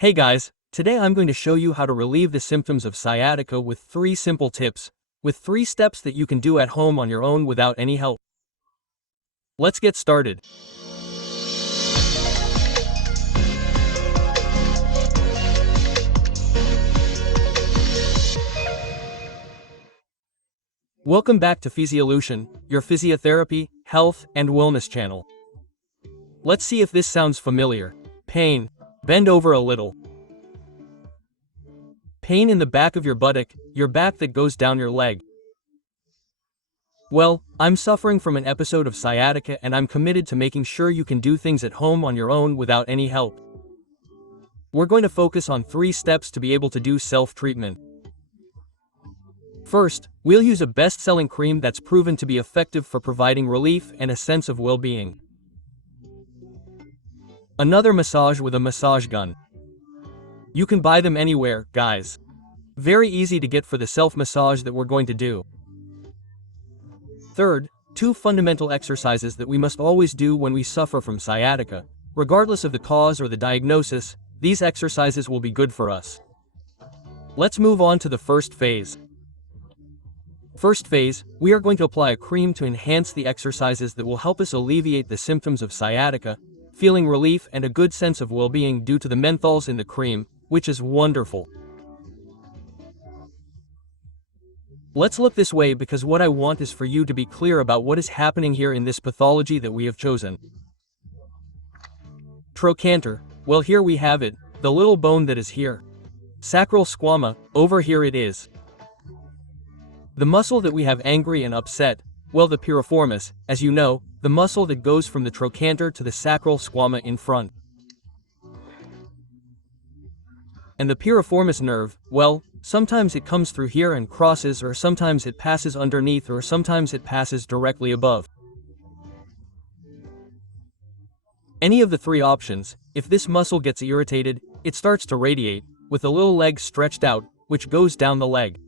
Hey guys, today I'm going to show you how to relieve the symptoms of sciatica with 3 simple tips, with 3 steps that you can do at home on your own without any help. Let's get started. Welcome back to Fisiolution, your physiotherapy, health, and wellness channel. Let's see if this sounds familiar. Pain. Bend over a little. Pain in the back of your buttock, your back that goes down your leg. Well, I'm suffering from an episode of sciatica and I'm committed to making sure you can do things at home on your own without any help. We're going to focus on 3 steps to be able to do self-treatment. First, we'll use a best-selling cream that's proven to be effective for providing relief and a sense of well-being. Another massage with a massage gun. You can buy them anywhere, guys. Very easy to get for the self-massage that we're going to do. Third, 2 fundamental exercises that we must always do when we suffer from sciatica. Regardless of the cause or the diagnosis, these exercises will be good for us. Let's move on to the first phase. First phase, we are going to apply a cream to enhance the exercises that will help us alleviate the symptoms of sciatica, feeling relief and a good sense of well-being due to the menthols in the cream, which is wonderful. Let's look this way because what I want is for you to be clear about what is happening here in this pathology that we have chosen. Trochanter, well here we have it, the little bone that is here. Sacral squama, over here it is. The muscle that we have angry and upset, well the piriformis, as you know, the muscle that goes from the trochanter to the sacral squama in front. And the piriformis nerve, well, sometimes it comes through here and crosses, or sometimes it passes underneath, or sometimes it passes directly above. Any of the 3 options, if this muscle gets irritated, it starts to radiate, with the little leg stretched out, which goes down the leg.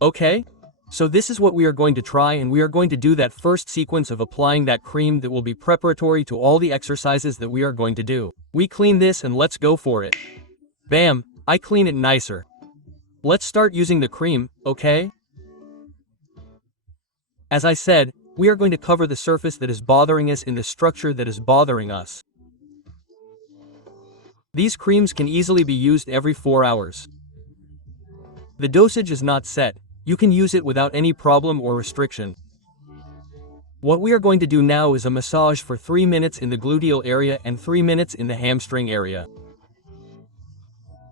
Okay? So this is what we are going to try, and we are going to do that first sequence of applying that cream that will be preparatory to all the exercises that we are going to do. We clean this and let's go for it. Bam, I clean it nicer. Let's start using the cream, okay? As I said, we are going to cover the surface that is bothering us in the structure that is bothering us. These creams can easily be used every 4 hours. The dosage is not set. You can use it without any problem or restriction. What we are going to do now is a massage for 3 minutes in the gluteal area and 3 minutes in the hamstring area.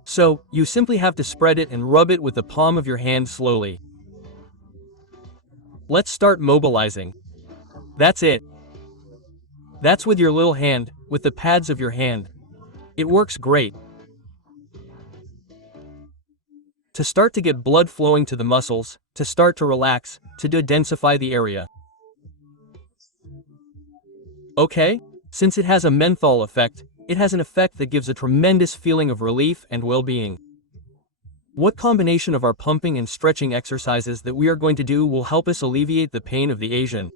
So, you simply have to spread it and rub it with the palm of your hand slowly. Let's start mobilizing. That's it. That's with your little hand, with the pads of your hand. It works great. To start to get blood flowing to the muscles, to start to relax, to densify the area. Okay? Since it has a menthol effect, it has an effect that gives a tremendous feeling of relief and well-being. What combination of our pumping and stretching exercises that we are going to do will help us alleviate the pain of the Asian?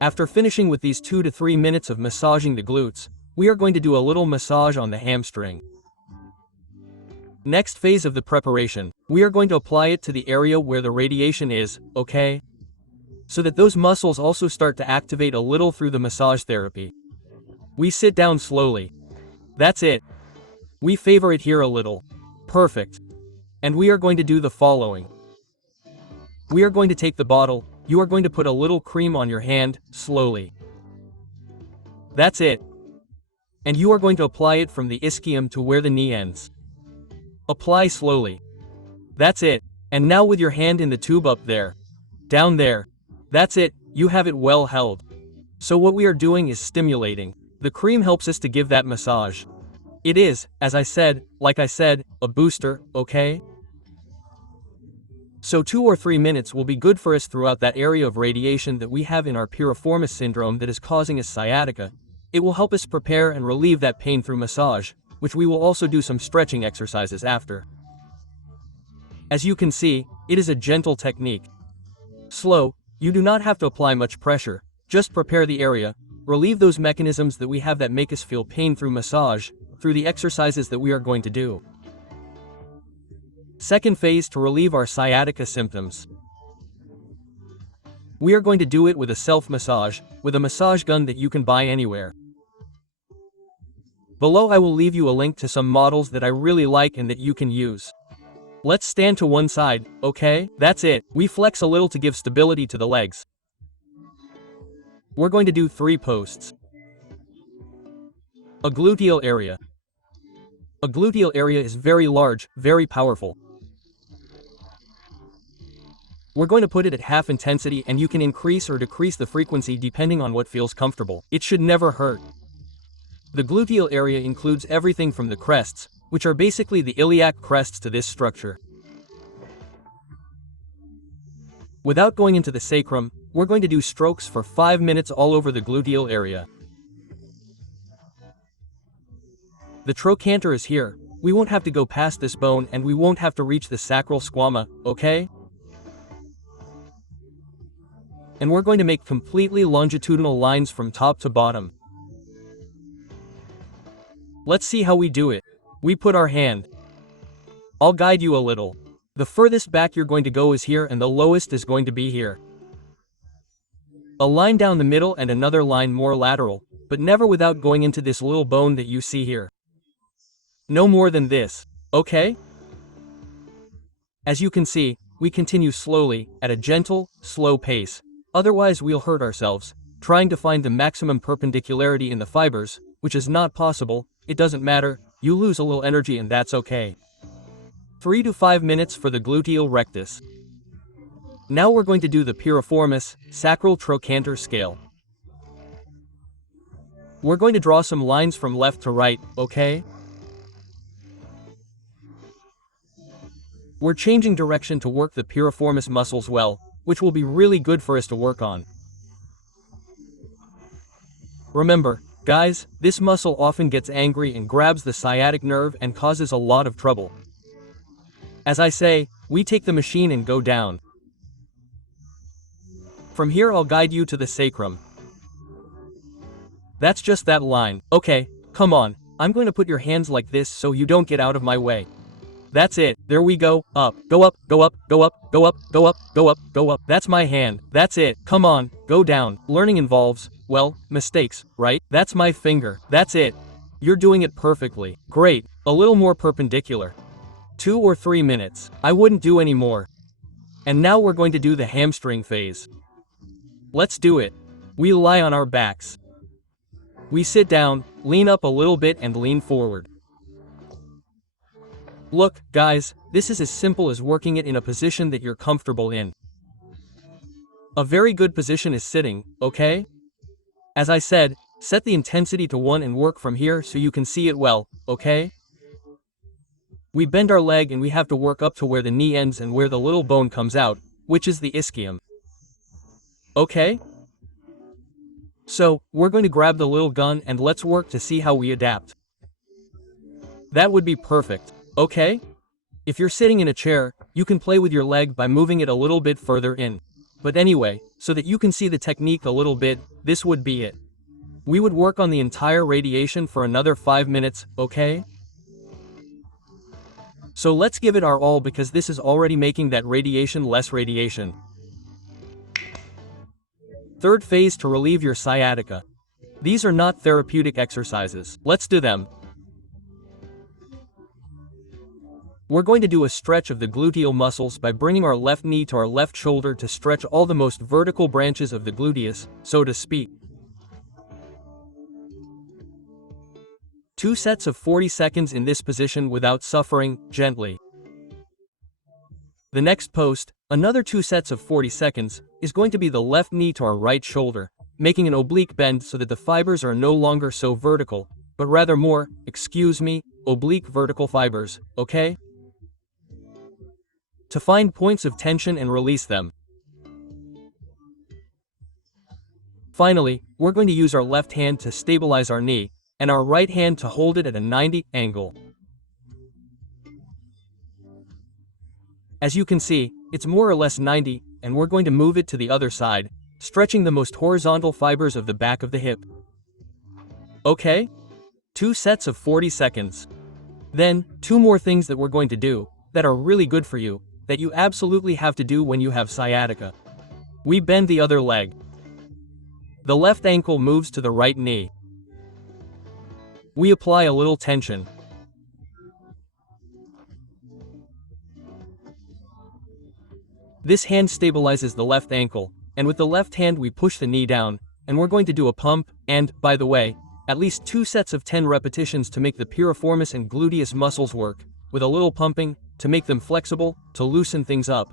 After finishing with these 2 to 3 minutes of massaging the glutes, we are going to do a little massage on the hamstring. Next phase of the preparation, we are going to apply it to the area where the radiation is, okay? So that those muscles also start to activate a little through the massage therapy. We sit down slowly. That's it. We favor it here a little. Perfect. And we are going to do the following. We are going to take the bottle, you are going to put a little cream on your hand, slowly. That's it. And you are going to apply it from the ischium to where the knee ends. Apply slowly. That's it. And now with your hand in the tube up there. Down there. That's it, you have it well held. So what we are doing is stimulating. The cream helps us to give that massage. It is, as I said, like I said, a booster, okay? So 2 or 3 minutes will be good for us throughout that area of radiation that we have in our piriformis syndrome that is causing us sciatica. It will help us prepare and relieve that pain through massage, which we will also do some stretching exercises after. As you can see, it is a gentle technique. Slow, you do not have to apply much pressure, just prepare the area, relieve those mechanisms that we have that make us feel pain through massage, through the exercises that we are going to do. Second phase, to relieve our sciatica symptoms. We are going to do it with a self-massage, with a massage gun that you can buy anywhere. Below I will leave you a link to some models that I really like and that you can use. Let's stand to one side, okay? That's it. We flex a little to give stability to the legs. We're going to do 3 posts. A gluteal area. A gluteal area is very large, very powerful. We're going to put it at half intensity, and you can increase or decrease the frequency depending on what feels comfortable. It should never hurt. The gluteal area includes everything from the crests, which are basically the iliac crests, to this structure. Without going into the sacrum, we're going to do strokes for 5 minutes all over the gluteal area. The trochanter is here. We won't have to go past this bone, and we won't have to reach the sacral squama, okay? And we're going to make completely longitudinal lines from top to bottom. Let's see how we do it. We put our hand. I'll guide you a little. The furthest back you're going to go is here, and the lowest is going to be here. A line down the middle and another line more lateral, but never without going into this little bone that you see here. No more than this, okay? As you can see, we continue slowly, at a gentle, slow pace. Otherwise we'll hurt ourselves, trying to find the maximum perpendicularity in the fibers, which is not possible. It doesn't matter, you lose a little energy and that's okay. 3 to 5 minutes for the gluteal rectus. Now we're going to do the Piriformis, sacral trochanter scale. We're going to draw some lines from left to right, okay? We're changing direction to work the piriformis muscles well, which will be really good for us to work on. Remember, guys, this muscle often gets angry and grabs the sciatic nerve and causes a lot of trouble. As I say, we take the machine and go down. From here I'll guide you to the sacrum. That's just that line. Okay, come on, I'm going to put your hands like this so you don't get out of my way. That's it, there we go, up, go up, go up, go up, go up, go up, go up, go up. That's my hand, that's it, come on, go down. Learning involves, well, mistakes, right? That's my finger, that's it. You're doing it perfectly. Great, a little more perpendicular. 2 or 3 minutes, I wouldn't do any more. And now we're going to do the hamstring phase. Let's do it. We lie on our backs. We sit down, lean up a little bit and lean forward. Look, guys, this is as simple as working it in a position that you're comfortable in. A very good position is sitting, okay? As I said, set the intensity to 1 and work from here so you can see it well, okay? We bend our leg and we have to work up to where the knee ends and where the little bone comes out, which is the ischium. Okay? So, we're going to grab the little gun and let's work to see how we adapt. That would be perfect. Okay? If you're sitting in a chair, you can play with your leg by moving it a little bit further in. But anyway, so that you can see the technique a little bit, this would be it. We would work on the entire radiation for another 5 minutes, okay? So let's give it our all because this is already making that radiation less radiation. Third phase, to relieve your sciatica. These are not therapeutic exercises. Let's do them. We're going to do a stretch of the gluteal muscles by bringing our left knee to our left shoulder to stretch all the most vertical branches of the gluteus, so to speak. 2 sets of 40 seconds in this position without suffering, gently. The next post, another 2 sets of 40 seconds, is going to be the left knee to our right shoulder, making an oblique bend so that the fibers are no longer so vertical, but rather more, oblique vertical fibers, okay? To find points of tension and release them. Finally, we're going to use our left hand to stabilize our knee, and our right hand to hold it at a 90 angle. As you can see, it's more or less 90, and we're going to move it to the other side, stretching the most horizontal fibers of the back of the hip. Okay? 2 sets of 40 seconds. Then, 2 more things that we're going to do, that are really good for you, that you absolutely have to do when you have sciatica. We bend the other leg. The left ankle moves to the right knee. We apply a little tension. This hand stabilizes the left ankle, and with the left hand we push the knee down, and we're going to do a pump, and, by the way, at least 2 sets of 10 repetitions to make the piriformis and gluteus muscles work, with a little pumping, to make them flexible, to loosen things up.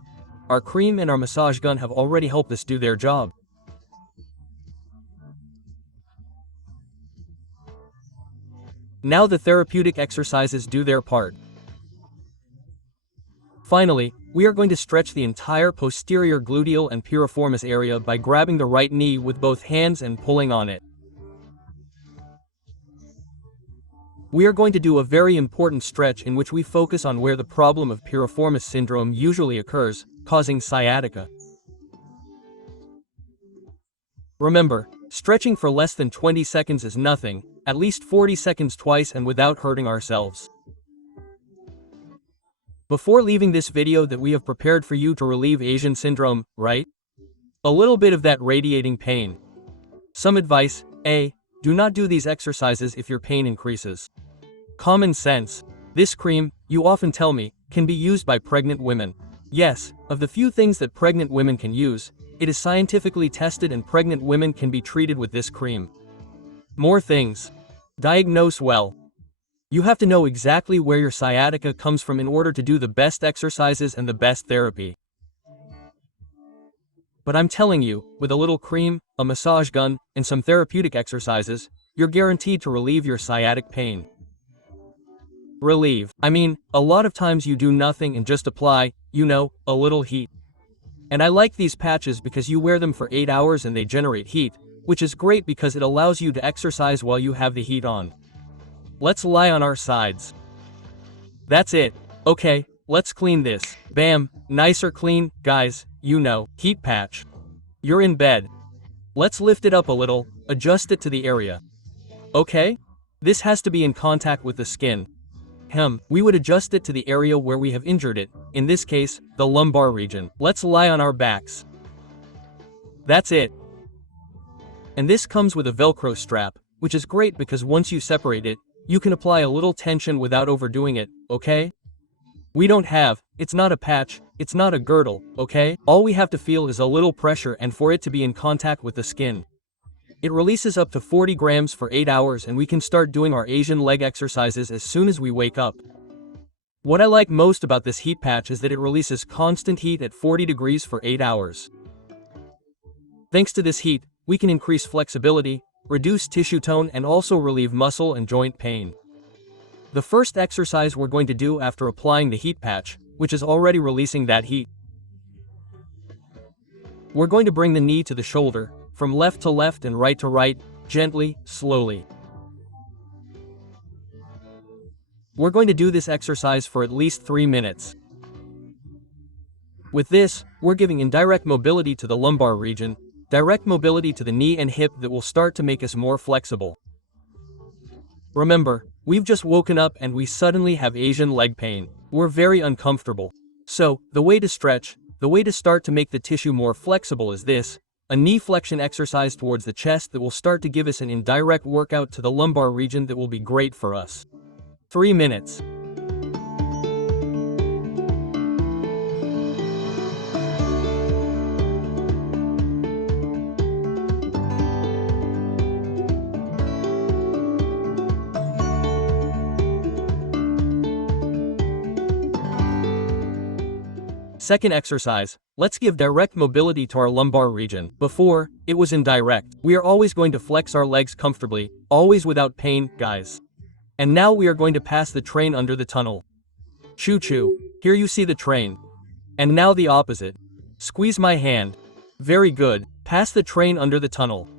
Our cream and our massage gun have already helped us do their job. Now the therapeutic exercises do their part. Finally, we are going to stretch the entire posterior gluteal and piriformis area by grabbing the right knee with both hands and pulling on it. We are going to do a very important stretch in which we focus on where the problem of piriformis syndrome usually occurs, causing sciatica. Remember, stretching for less than 20 seconds is nothing, at least 40 seconds twice and without hurting ourselves. Before leaving this video that we have prepared for you to relieve Asian syndrome, right? A little bit of that radiating pain. Some advice: A. Do not do these exercises if your pain increases. Common sense. This cream, you often tell me, can be used by pregnant women. Yes, of the few things that pregnant women can use, it is scientifically tested and pregnant women can be treated with this cream. More things. Diagnose well. You have to know exactly where your sciatica comes from in order to do the best exercises and the best therapy. But I'm telling you, with a little cream, a massage gun, and some therapeutic exercises, you're guaranteed to relieve your sciatic pain. Relieve. I mean, a lot of times you do nothing and just apply, a little heat. And I like these patches because you wear them for 8 hours and they generate heat, which is great because it allows you to exercise while you have the heat on. Let's lie on our sides. That's it. Okay, let's clean this. Bam, nice or clean, guys, heat patch. You're in bed. Let's lift it up a little, adjust it to the area. Okay? This has to be in contact with the skin. We would adjust it to the area where we have injured it, in this case, the lumbar region. Let's lie on our backs. That's it. And this comes with a Velcro strap, which is great because once you separate it, you can apply a little tension without overdoing it, okay? It's not a patch, it's not a girdle, okay? All we have to feel is a little pressure and for it to be in contact with the skin. It releases up to 40 grams for 8 hours and we can start doing our Asian leg exercises as soon as we wake up. What I like most about this heat patch is that it releases constant heat at 40 degrees for 8 hours. Thanks to this heat, we can increase flexibility, reduce tissue tone and also relieve muscle and joint pain. The first exercise we're going to do after applying the heat patch, which is already releasing that heat. We're going to bring the knee to the shoulder, from left to left and right to right, gently, slowly. We're going to do this exercise for at least 3 minutes. With this, we're giving indirect mobility to the lumbar region, direct mobility to the knee and hip that will start to make us more flexible. Remember, we've just woken up and we suddenly have Asian leg pain. We're very uncomfortable. So, the way to stretch, the way to start to make the tissue more flexible is this: a knee flexion exercise towards the chest that will start to give us an indirect workout to the lumbar region that will be great for us. 3 minutes. Second exercise, let's give direct mobility to our lumbar region. Before, it was indirect. We are always going to flex our legs comfortably, always without pain, guys. And now we are going to pass the train under the tunnel. Choo-choo. Here you see the train. And now the opposite. Squeeze my hand. Very good. Pass the train under the tunnel.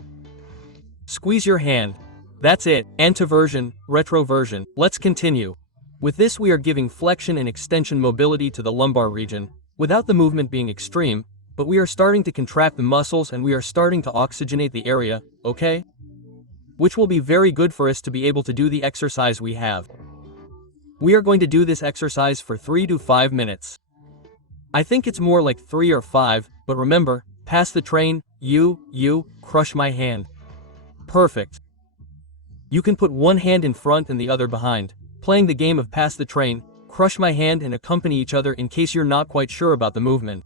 Squeeze your hand. That's it. Anteversion, retroversion. Let's continue. With this we are giving flexion and extension mobility to the lumbar region, without the movement being extreme, but we are starting to contract the muscles and we are starting to oxygenate the area, okay? which will be very good for us to be able to do the exercise we have. We are going to do this exercise for 3 to 5 minutes. I think it's more like 3 or 5, but remember, pass the train, crush my hand. Perfect. You can put one hand in front and the other behind, playing the game of pass the train, crush my hand, and accompany each other in case you're not quite sure about the movement.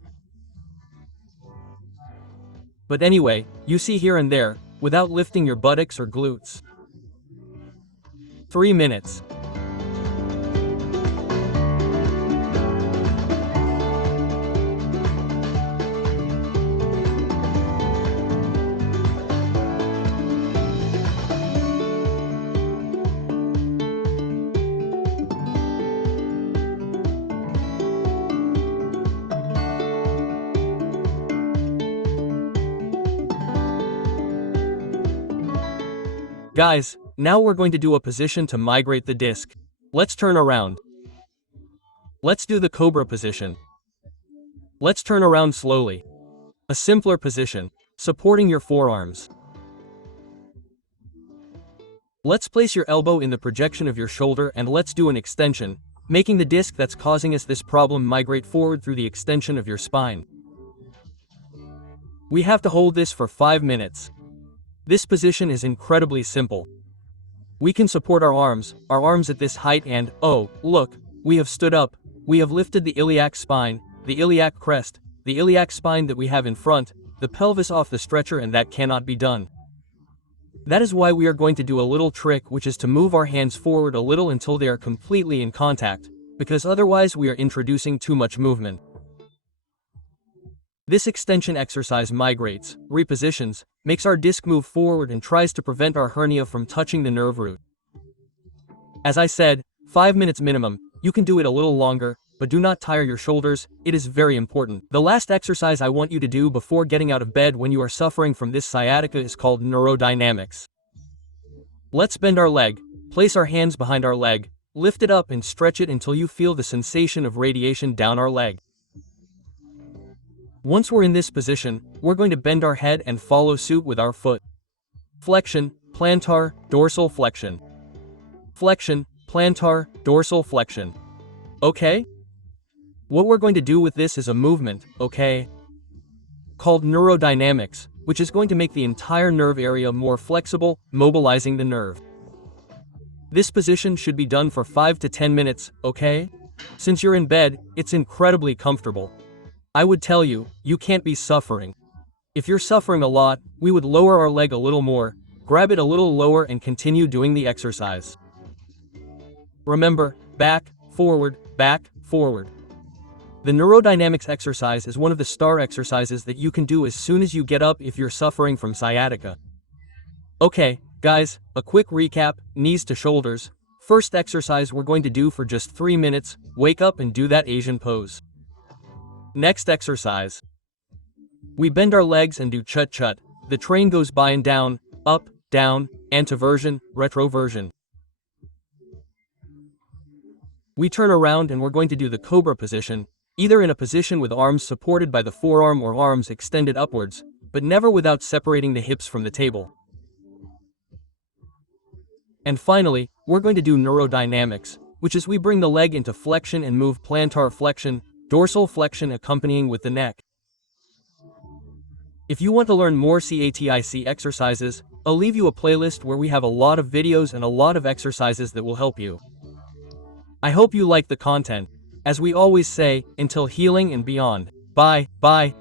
But anyway, you see here and there, without lifting your buttocks or glutes. 3 minutes. Guys, now we're going to do a position to migrate the disc. Let's turn around. Let's do the cobra position. Let's turn around slowly. A simpler position, supporting your forearms. Let's place your elbow in the projection of your shoulder and let's do an extension, making the disc that's causing us this problem migrate forward through the extension of your spine. We have to hold this for 5 minutes. This position is incredibly simple. We can support our arms at this height and, oh, look, we have stood up, we have lifted the iliac spine, the iliac crest, the iliac spine that we have in front, the pelvis off the stretcher, and that cannot be done. That is why we are going to do a little trick, which is to move our hands forward a little until they are completely in contact, because otherwise we are introducing too much movement. This extension exercise migrates, repositions, makes our disc move forward and tries to prevent our hernia from touching the nerve root. As I said, 5 minutes minimum. You can do it a little longer, but do not tire your shoulders, it is very important. The last exercise I want you to do before getting out of bed when you are suffering from this sciatica is called neurodynamics. Let's bend our leg, place our hands behind our leg, lift it up and stretch it until you feel the sensation of radiation down our leg. Once we're in this position, we're going to bend our head and follow suit with our foot. Flexion, plantar, dorsal flexion. Flexion, plantar, dorsal flexion. Okay? What we're going to do with this is a movement, okay? Called neurodynamics, which is going to make the entire nerve area more flexible, mobilizing the nerve. This position should be done for 5 to 10 minutes, okay? Since you're in bed, it's incredibly comfortable. I would tell you, you can't be suffering. If you're suffering a lot, we would lower our leg a little more, grab it a little lower and continue doing the exercise. Remember, back, forward, back, forward. The neurodynamics exercise is one of the star exercises that you can do as soon as you get up if you're suffering from sciatica. Okay, guys, a quick recap, knees to shoulders. First exercise we're going to do for just 3 minutes, wake up and do that Asian pose. Next exercise. We bend our legs and do chut-chut. The train goes by and down, up, down, anteversion, retroversion. We turn around and we're going to do the cobra position, either in a position with arms supported by the forearm or arms extended upwards, but never without separating the hips from the table. And finally, we're going to do neurodynamics, which is we bring the leg into flexion and move plantar flexion, dorsal flexion accompanying with the neck. If you want to learn more sciatic exercises, I'll leave you a playlist where we have a lot of videos and a lot of exercises that will help you. I hope you like the content. As we always say, until healing and beyond. Bye, bye.